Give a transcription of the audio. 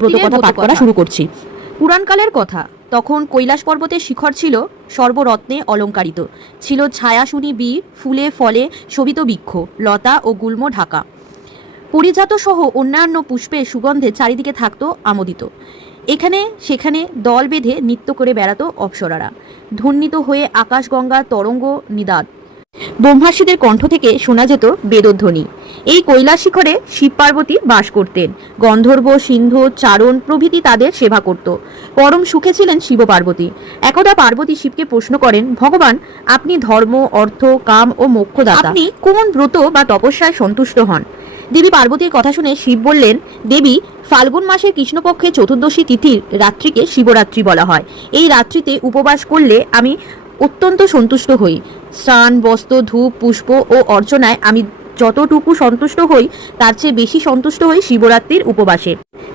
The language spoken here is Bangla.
ব্রত কথা পাঠ করা শুরু করছি। পুরাণকালের কথা, তখন কৈলাস পর্বতের শিখর ছিল সর্বরত্নে অলঙ্কারিত, ছিল ছায়াশুনি বীর, ফুলে ফলে শোভিত বৃক্ষ, লতা ও গুল্ম ঢাকা, পরিজাত সহ অন্যান্য পুষ্পের সুগন্ধে চারিদিকে থাকত আমোদিত। এখানে সেখানে দল বেঁধে নৃত্য করে বেড়াত অপ্সরারা, ধ্বনিত হয়ে আকাশগঙ্গা তরঙ্গ নিদাদ। ব্রহ্মার্ষিদের কণ্ঠ থেকে শোনা যেত বেদধ্বনি। এই কৈলাস শিখরে শিব পার্বতী বাস করতেন। গন্ধর্ব, সিন্ধু, চারণ প্রভৃতি তাদের সেবা করত। পরম সুখে ছিলেন শিব পার্বতী। একদা পার্বতী শিবকে প্রশ্ন করেন, ভগবান, আপনি ধর্ম, অর্থ, কাম ও মোক্ষদাতা, আপনি কোন ব্রত বা তপস্যায় সন্তুষ্ট হন? দেবী পার্বতীর কথা শুনে শিব বললেন, দেবী, ফাল্গুন মাসের কৃষ্ণপক্ষে চতুর্দশী তিথির রাত্রিকে শিবরাত্রি বলা হয়। এই রাত্রিতে উপবাস করলে আমি অত্যন্ত সন্তুষ্ট হই। স্নান, বস্ত্র, ধূপ, পুষ্প ও অর্চনায় আমি যতটুকু সন্তুষ্ট হই তার চেয়ে বেশি সন্তুষ্ট হই শিবরাত্রির উপবাসে।